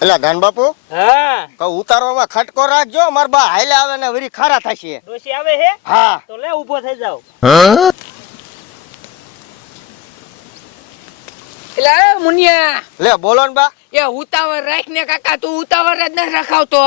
એટલે ધન બાપુ હા કહું ઉતારવામાં ખટકો રાખજો, માર બા હાલે આવે ને વરી ખારા થશે. ડોશી આવે હે હા તો લે ઊભો થઈ જાવ. એટલે મુનિયા લે બોલો ને બા. એ ઉતાવળ રાખ ને કાકા, તું ઉતાવળ જ નથી રખાવતો.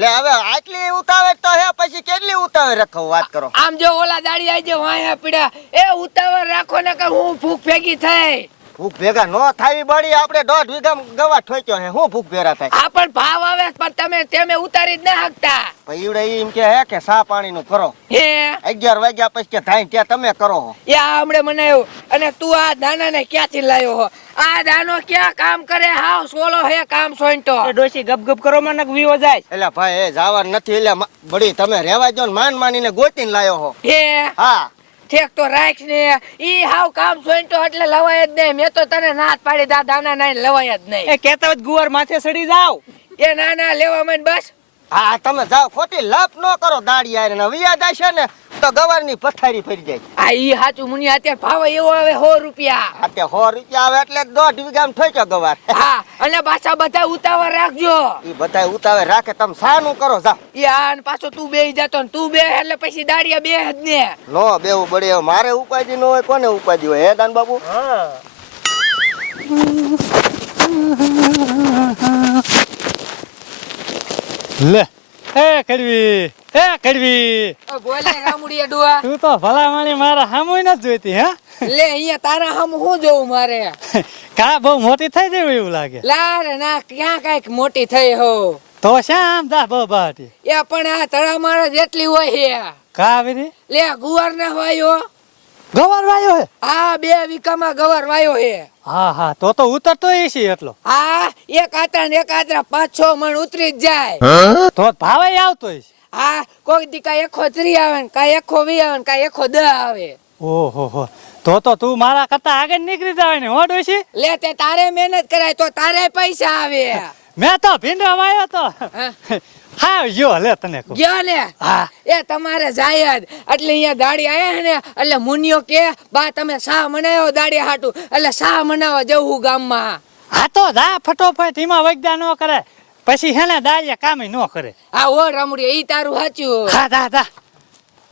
લે હવે આટલી ઉતાવળ તો હે, પછી કેટલી ઉતાવળ રખાવ વાત કરો. આમ જો ઓલા દાડી આઈ વાયા પીડા, એ ઉતાવળ રાખો ને કે હું ભૂખ ભેગી થઈ. ભૂખ ભેગા નો થાવી બળી, આપણે 1.5 વીઘા ગવા ઠોક્યો હે, હું ભૂખ ભેરા થાય. આ પણ ભાવ આવે પણ તમે ઉતારી જ ના હકતા. ઈવડે એમ કે હે કે સા પાણી નું કરો, હે 11 વાગ્યા પછી કે થાય ત્યાં તમે કરો હો. એ હમણે મનાયો, અને તું આ દાના ને ક્યાંથી લાયો હો? આ દાનો ક્યાં કામ કરે? હાવ સોલો હે કામ સોંટો. એ ડોશી ગપ ગપ કરો માં નક વીવો જાય. એટલે ભાઈ એ જવાનું નથી, એટલે બળી તમે રહેવા જો ને, માન માનીને ગોતીને લાયો હો. હે હા ઠેક તો રાખ ને, ઈ હાવ કામ સોંટો એટલે લવાય જ નહીં. મેં તો તને નાથ પાડી દા દાના ના લવાય જ નહીં. એ કેતા હોય ગુવાર માથે સડી જાવ. એ ના ના લેવા માંડ બસ. હા તમે જાઓ, ખોટી લપ ન કરો દાડી આરે ને, વિયાદ આવશે ને તો ગવારની પથારી ફરી જાય. આ ઈ હાચું મુનિયા, અત્યારે ભાવ એવો આવે 100 રૂપિયા. અત્યારે 100 રૂપિયા આવે એટલે 1.5 વીઘામાં ઠોક્યો ગવાર. હા અને પાછા બધા ઉતાવળ રાખજો. ઈ બધા ઉતાવે રાખે, તમે સાનું કરો જાઓ. ઈ આ ને પાછો તું બેહી જતો ને, તું બે એટલે પછી દાડિયા બે જ ને. નો બેવું બળે, મારે ઉપાધિ ન હોય, કોને ઉપાધિ હોય હે દાન બાબુ? હા લે એ કડવી બોલે રામુડિયા ડુઆ. તું તો ભલામણી મારા હામુય નથી જોઈતી. હે લે અહીંયા તારા હમ હું જોઉં મારે? કા બહુ મોટી થઈ જાય એવું લાગે. લાર ના ક્યાં કઈક મોટી થઈ હો. તો શ્યામ દા બહુ બાટી એ પણ આ તળા મારા જેટલી હોય હે. કા વિધિ લે ગુવાર ના વાયો. ગવાર વાયો હે? હા 2 વીઘામાં ગવાર વાયો હે. હા તો ઉતરતો છે એટલો. હા એક આતરા ને એક આતરા 5-6 મણ ઉતરી જ જાય. તો ભાવે આવતો છે. હા કોઈ દી કા 103 આવે ને કા 120 આવે ને કા 110 આવે. ઓહો તો તું મારા કરતા આગળ નીકળી જાવ ને હો ડોશી. લે તે તારે મહેનત કરાય તો તારે પૈસા આવે. મેં તો ભીંડો વાયો તો. હા જો લે તને કહું. ગયો ને? હા એ તમારે જાય જ એટલે અહીંયા દાડી આયા ને એટલે મુનિયો કે બા તમે સા મનાયો દાડી હાટું, એટલે સા મનાવા જવું ગામમાં. હા તો જા ફટોફટ એમાં વગદા ન કરે, પછી હેને દાળિયા કામે ન કરે. આ ઓ રામુડિયા ઈ તારું સાચું. હા જા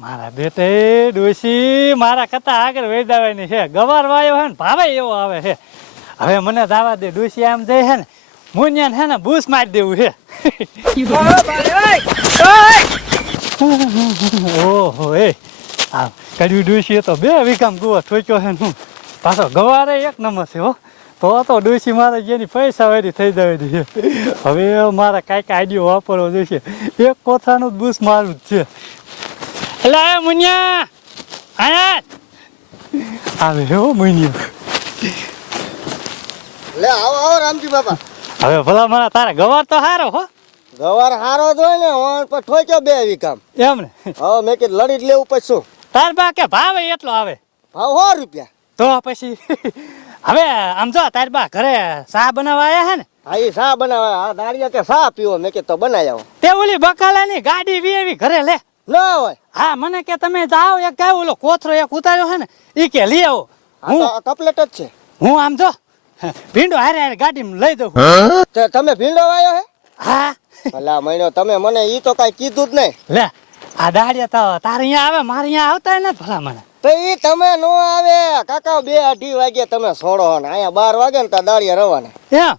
મારા બેટે ડોશી મારા કરતા આગળ વેદાવાની છે. ગવાર વાયો હે ને ભાવે એવો આવે છે. હવે મને દાવા દે ડોશી, આમ જઈ હે ને મુનિયાને હે ને બૂસ મારી દેવું છે. ઓહો એ આ કડવી ડોશી તો 2 વીઘામાં ગુવાર ઠોક્યો છે ને, પાછો ગવારે 1 નંબર છે હો. તો ડોશી મારે જેની પૈસા વાળી થઈ જવાની છે. હવે મારે કાંઈક આઈડિયો વાપરવો જોઈશે. 1 કોથાનું બૂસ મારું જ છે. એટલે મુનિયા આયા આવે હો મુનિયા. લે આવો રામજી બાપા. હવે ભલા મારા તારા ગવાર તો હારો હો. ગવાર હારો જ હોય ને, ઓણ પર ઠોક્યો 2 વીઘામાં. એમ ને હવે મેં કીધું લડી જ લેવું પછી શું તાર બા કે ભાવે એટલો આવે ભાવ 100 રૂપિયા. તો પછી હવે આમ જો તાર બા ઘરે ચા બનાવવા આયા હે ને? હા એ શા બનાવે, આ દાડિયા કે શા પીવો, મેં કીધું તો બનાવી આવો. તે ઓલી બકાલાની ગાડી વી ઘરે લે. ના હોય હા મને કે તમે જાઓ એક ગાય ઓલો કોથરો 1 ઉતાર્યો હે ને ઈ કે લઈ આવો. આ તો કપલેટ જ છે. હું આમ જો ભીંડો હારે ગાડીમાં લઈ દઉં. તે તમે ભીંડો વાયો હે? હા ભલા મહિનો તમે મને ઈ તો કઈ કીધું જ નહીં. લે આ દાડિયા તો તારે અહીંયા આવે, મારે અહીંયા આવતા ને ભલા મને. તો ઈ તમે નો આવે કાકા, 2-2:30 વાગે તમે છોડો ને અહીંયા 12 વાગે ને તો દાડિયા રવાના. એમ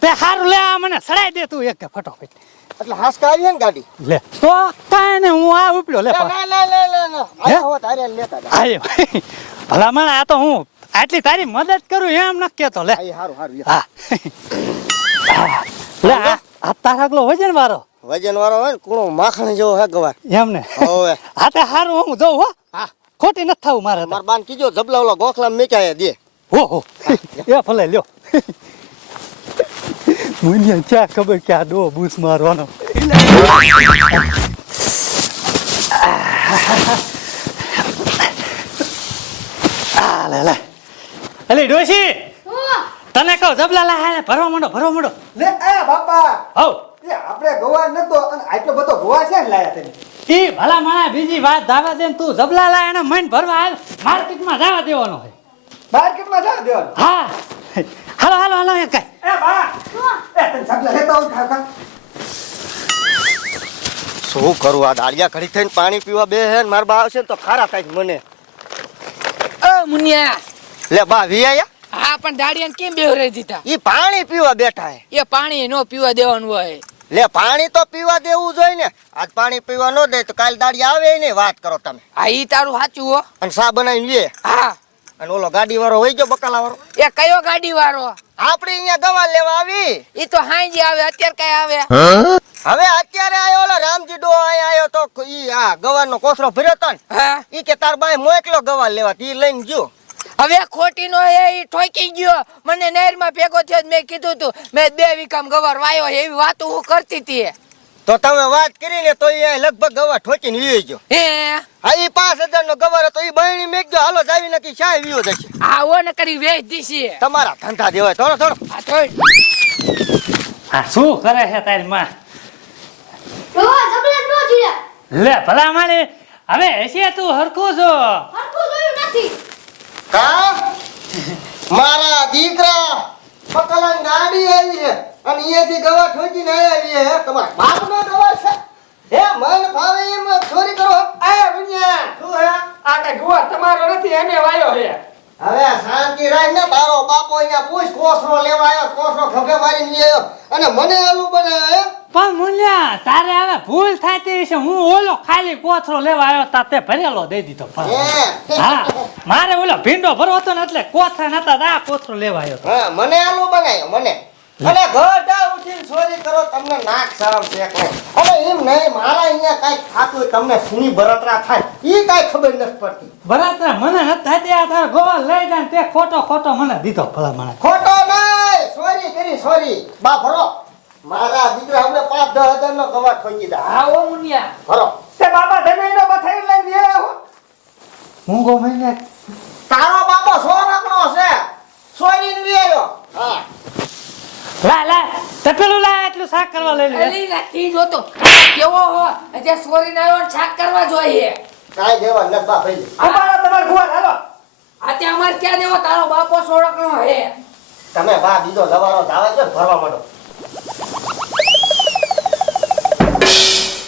તે હારું લે આ મને સડાઈ દે તું એક ફટોફટ. એટલે હાસકા આવી ને ગાડી. લે તો કાંઈ ને હું આ ઉપડ્યો લે. ના આયા હોત હારે લેતા જા. આય ભલા મને આ તો હું આટલી તારી મદદ કરું એમ ન કેતો. લે આય હારું હારું. હા લે આ તારાગલો વજન વાળો. વજન વાળો હોય ને, કુણો માખણ જેવો હે ગવાર. એમ ને હવે આ તે હારું હું જોઉં હો. હા ખોટી નથી થવું મારે. માર બાન કીજો જબલા ઓલા ગોખલા મેકાય દે. ઓહો એ ભલે લ્યો. મુનિયા ક્યાં ખબર કે આ ડો બૂસ મારવાનો. લે અલે ડોશી તને કહો જબલા લા ભરવા માંડો. લે આ બાપા, હવ એ આપણે ગવાર નતો અને આટલો બધો ગવાર છે ને લાયા તમે. ઈ ભલા માણા બીજી વાત દાવા દે ને તું જબલા લા એને મન ભરવા હાલ માર્કેટમાં જવા દેવાનો છે. માર્કેટમાં જાવ દેવાનું. હા હાલો એ કાઈ. એ બા એ તને સગલા શું કરું આ દાળિયા ઘડી થઈને પાણી પીવા બે હે મારા બા આવશે ને તો ખારા થાય મને. મુનિયા લે બા વી આયા હા પણ દાડિયાને કેમ બેહરાઈ દીધા? ઈ પાણી પીવા બેઠા હે. એ પાણી નો પીવા દેવાનું હોય. લે પાણી તો પીવા દેવું જોઈએ ને. આજ પાણી પીવા ન દે તો કાલ દાળિયા આવે ને વાત કરો તમે. હા ઈ તારું સાચું હો. અને સા બનાવીને વે. હા અને ઓલો ગાડી વાળો હોય ગયો બકાલા વાળો. એ કયો ગાડી વાળો? આપણે અહીંયા ગવા લેવા આવી. ઈ તો હાંજે આવે, અત્યારે કઈ આવે? હવે અત્યારે આયો ઓલો રામજી ડો અહીંયા આયો તો ઈ આ ગવાનો કોસરો ભર્યો તો ને. હા ઈ કે તાર બાઈ મોકલો ગવા લેવા ઈ લઈને ગયો. હવે ખોટી નો એ ઠોકી ગયો. મને નહેરમાં ભેગો થયો તો મેં કીધું તું મેં 2 વીઘામાં ગવાર વાયો એવી વાતો હું કરતી હતી. તો તમે વાત કરીને તો ઈ લગભગ ગવા ઠોકીને વી ગયો. હે હા ઈ 5000 નો ગવાર હતો ઈ બહેણી મેક ગયો. હાલો જાવી નકી શાય વિયો જશે. આવો ને કરી વેચ દીશી. તમારા ધંધા દેવાય થોડો થોડો. આ થોડ આ શું કરે છે તારી માં? રોવા જબલે નો જીયા લે ભલા મારે હવે હશે તું હરખું છો. હરખું જોયું નથી. કા મારા દીકરા બકલાની ગાડી આવી છે અને અહીંયાથી ગવા ઠોકીને આવી છે. તમારા બાપનો ગવા છે. હે મન ભાવે એમ ચોરી કરો. એ વિન્યા શું હે? આ કઈ ગુવા તમારો નથી, એને વાયો છે. હવે શાંતિ રાખ ને. તારો બાપો અહીંયા પૂછ કોસરો લેવા આવ્યો. કોસરો ખભે મારીને આવ્યો અને મને આલુ બનાવે. પણ મુલ્યા તારે હવે ભૂલ થાતી છે. હું ઓલો ખાલી કોથરો લેવા આવ્યો તા તે ભરેલો દઈ દીધો. હા મારે ઓલો ભીંડો ભરવો હતો ને એટલે કોથરા નતા આ કોથરો લેવા આવ્યો હતો. હા મને આલુ બનાવ્યો મને. અને ગઢા ઉઠીને ચોરી કરો તમને નાક શરમ છે કે અને એમ નહીં મારા અહીંયા કાઈ થાતું હોય તમને સુની બરતરા થાય ઈ કાઈ ખબર નથી પડતી. બરાબર મને નથી થાતી. આ તારો ગોવા લઈ જાય ને તે ખોટો મને દીધો ભલા મને. ખોટો નહીં ચોરી કરી ચોરી. બા ભરો મારા દીકરા અમને 5-10 હજાર નો ગવા ઠોકી દે. આવો મુનિયા ભરો તે બાબા ધમેનો બથાઈ લઈને આવ્યો. હું ગો મહિને તારો બાપો સોરકનો છે. ચોરીને વેયો. હા લા તપેલું લા એટલું શાક કરવા લઈ લે. અલી નથી જોતો કેવો હો. આજે સોરી ના આવ્યો છાક કરવા જોઈએ. કાઈ દેવા ન બા ભાઈ. અમારા તમાર ગુવા હાલો. આતે અમાર ક્યાં દેવો? તારો બાપો સોળકનો હે. તમે બા બીજો લવારો જાવે છે ભરવા માંડો.